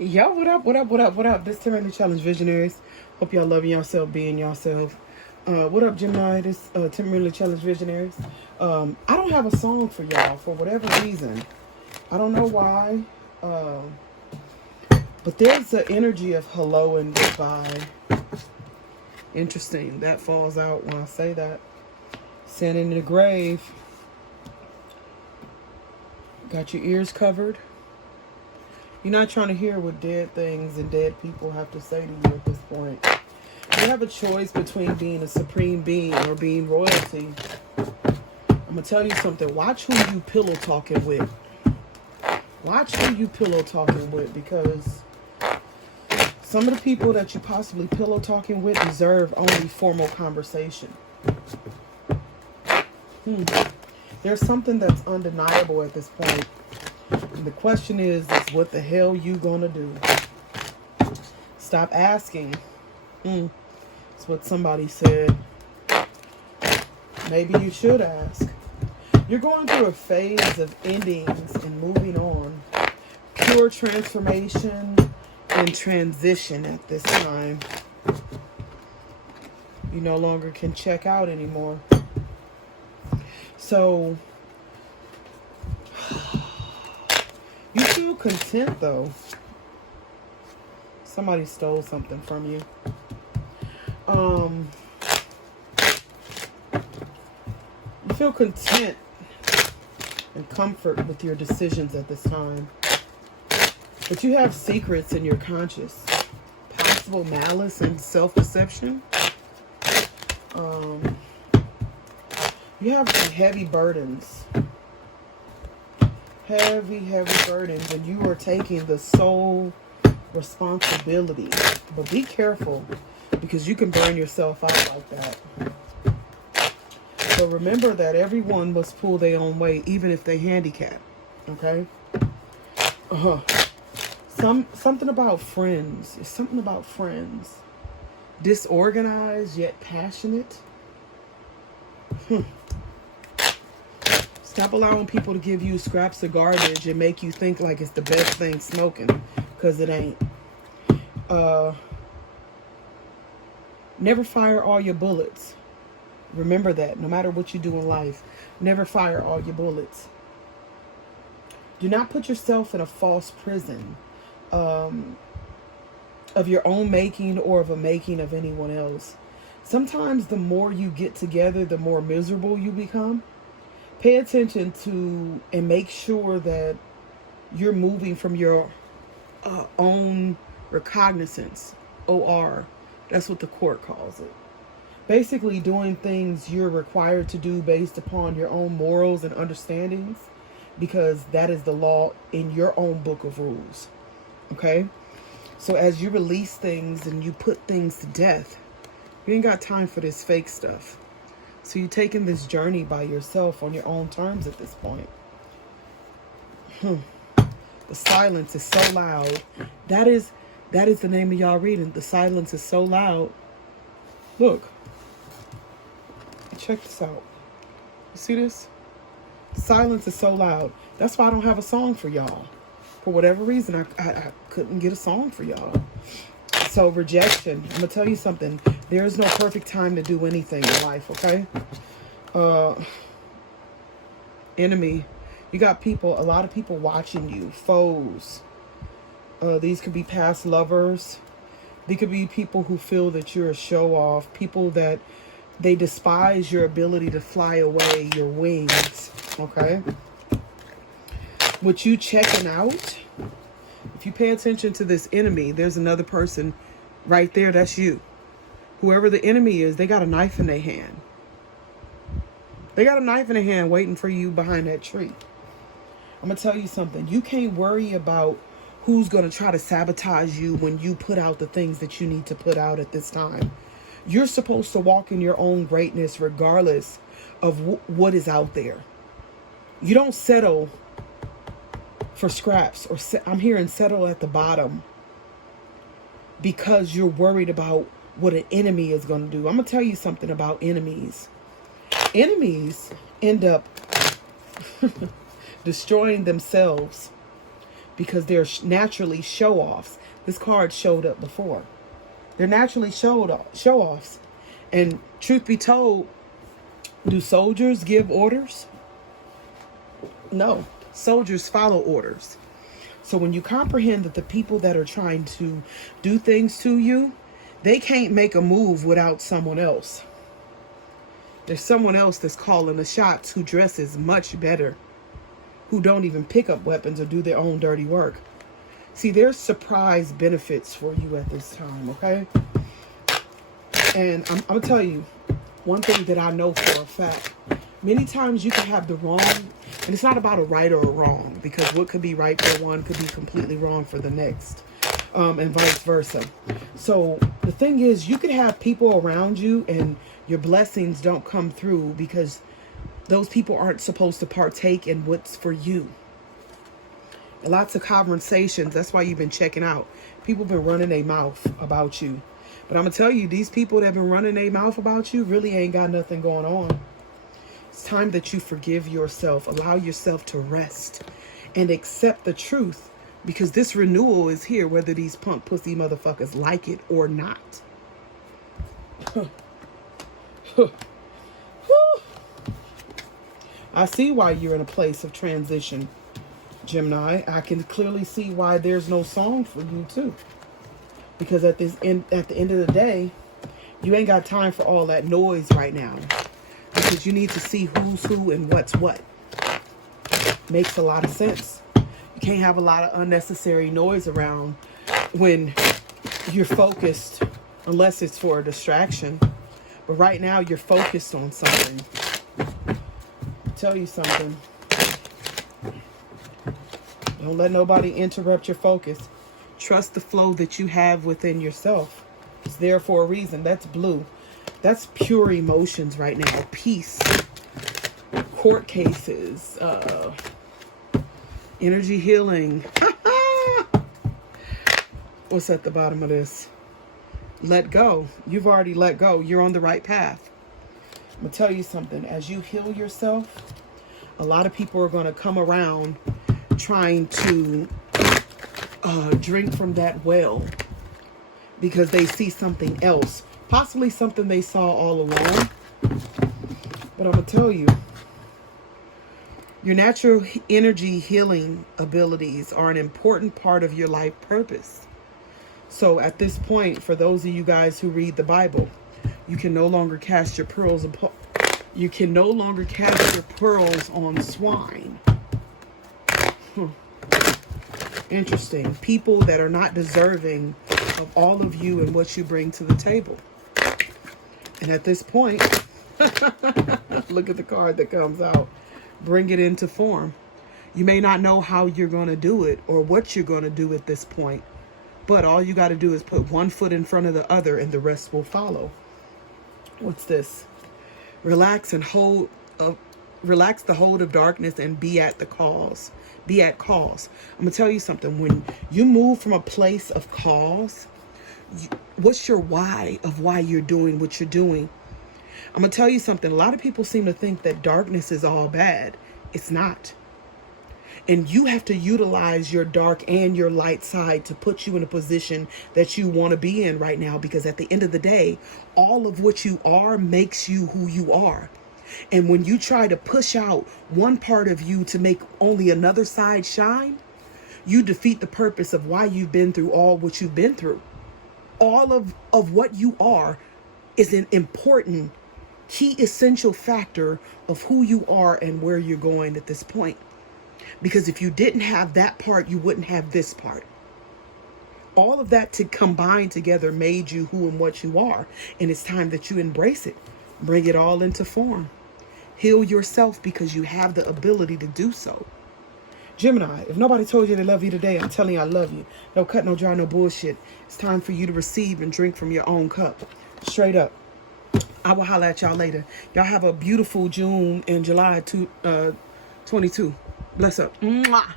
Yo, what up, what up, what up, what up? This Timberly Challenge Visionaries. Hope y'all loving yourself, being yourself. What up, Gemini? This Timberly Challenge Visionaries. I don't have a song for y'all for whatever reason. I don't know why. But there's the energy of hello and goodbye. Interesting. That falls out when I say that. Sent in the grave. Got your ears covered. You're not trying to hear what dead things and dead people have to say to you at this point. You have a choice between being a supreme being or being royalty. I'm going to tell you something. Watch who you pillow talking with. Watch who you pillow talking with, because some of the people that you possibly pillow talking with deserve only formal conversation. There's something that's undeniable at this point. And the question is what the hell you gonna do? Stop asking. That's what somebody said. Maybe you should ask. You're going through a phase of endings and moving on. Pure transformation and transition at this time. You no longer can check out anymore. So you feel content though. Somebody stole something from you. You feel content and comfort with your decisions at this time. But you have secrets in your conscious. Possible malice and self-deception. You have some heavy burdens. Heavy burdens, and you are taking the sole responsibility. But be careful, because you can burn yourself out like that. So remember that everyone must pull their own weight, even if they handicap. Okay? Something about friends. It's something about friends. Disorganized yet passionate. Stop allowing people to give you scraps of garbage and make you think like it's the best thing smoking, because it ain't. Never fire all your bullets. Remember that. No matter what you do in life, never fire all your bullets. Do not put yourself in a false prison of your own making or of a making of anyone else. Sometimes the more you get together, the more miserable you become. Pay attention to and make sure that you're moving from your own recognizance, OR. That's what the court calls it. Basically doing things you're required to do based upon your own morals and understandings, because that is the law in your own book of rules. Okay? So as you release things and you put things to death, you ain't got time for this fake stuff. So you're taking this journey by yourself on your own terms at this point. The silence is so loud. That is the name of y'all reading. The silence is so loud. Look. Check this out. You see this? The silence is so loud. That's why I don't have a song for y'all. For whatever reason, I couldn't get a song for y'all. So rejection. I'm going to tell you something. There is no perfect time to do anything in life, okay? Enemy. You got people, a lot of people watching you. Foes. These could be past lovers. They could be people who feel that you're a show-off. People that they despise your ability to fly away, your wings, okay? With you checking out, if you pay attention to this enemy, there's another person right there. That's you. Whoever the enemy is, they got a knife in their hand. They got a knife in their hand waiting for you behind that tree. I'm going to tell you something. You can't worry about who's going to try to sabotage you when you put out the things that you need to put out at this time. You're supposed to walk in your own greatness regardless of what is out there. You don't settle for scraps, or I'm hearing settle at the bottom because you're worried about what an enemy is going to do. I'm going to tell you something about enemies. Enemies end up destroying themselves because they're naturally show-offs. This card showed up before. They're naturally show-offs. And truth be told, do soldiers give orders? No. Soldiers follow orders. So when you comprehend that the people that are trying to do things to you, they can't make a move without someone else. There's someone else that's calling the shots who dresses much better, who don't even pick up weapons or do their own dirty work. See, there's surprise benefits for you at this time, okay? And I'm going to tell you one thing that I know for a fact. Many times you can have the wrong, and it's not about a right or a wrong, because what could be right for one could be completely wrong for the next, and vice versa. So the thing is, you could have people around you and your blessings don't come through because those people aren't supposed to partake in what's for you. Lots of conversations. That's why you've been checking out. People have been running their mouth about you. But I'm going to tell you, these people that have been running their mouth about you really ain't got nothing going on. It's time that you forgive yourself. Allow yourself to rest and accept the truth. Because this renewal is here, whether these punk pussy motherfuckers like it or not. I see why you're in a place of transition, Gemini. I can clearly see why there's no song for you too. Because at the end of the day, you ain't got time for all that noise right now. Because you need to see who's who and what's what. Makes a lot of sense. You can't have a lot of unnecessary noise around when you're focused, unless it's for a distraction. But right now, you're focused on something. I'll tell you something. Don't let nobody interrupt your focus. Trust the flow that you have within yourself. It's there for a reason. That's blue. That's pure emotions right now. Peace. Court cases. Energy healing. What's at the bottom of this? Let go. You've already let go. You're on the right path. I'm going to tell you something. As you heal yourself, a lot of people are going to come around trying to drink from that well because they see something else. Possibly something they saw all along. But I'm going to tell you, your natural energy healing abilities are an important part of your life purpose. So at this point, for those of you guys who read the Bible, you can no longer cast your pearls on swine. Interesting. People that are not deserving of all of you and what you bring to the table. And at this point, look at the card that comes out. Bring it into form. You may not know how you're going to do it or what you're going to do at this point. But all you got to do is put one foot in front of the other and the rest will follow. What's this? Relax and hold. Relax the hold of darkness and be at the cause. Be at cause. I'm going to tell you something. When you move from a place of cause, what's your why of why you're doing what you're doing? I'm going to tell you something. A lot of people seem to think that darkness is all bad. It's not. And you have to utilize your dark and your light side to put you in a position that you want to be in right now. Because at the end of the day, all of what you are makes you who you are. And when you try to push out one part of you to make only another side shine, you defeat the purpose of why you've been through all what you've been through. All of what you are is an important, key, essential factor of who you are and where you're going at this point. Because if you didn't have that part, you wouldn't have this part. All of that to combine together made you who and what you are. And it's time that you embrace it. Bring it all into form. Heal yourself because you have the ability to do so. Gemini, if nobody told you they love you today, I'm telling you I love you. No cut, no dry, no bullshit. It's time for you to receive and drink from your own cup. Straight up. I will holler at y'all later. Y'all have a beautiful June and July 22. Bless up. Mwah.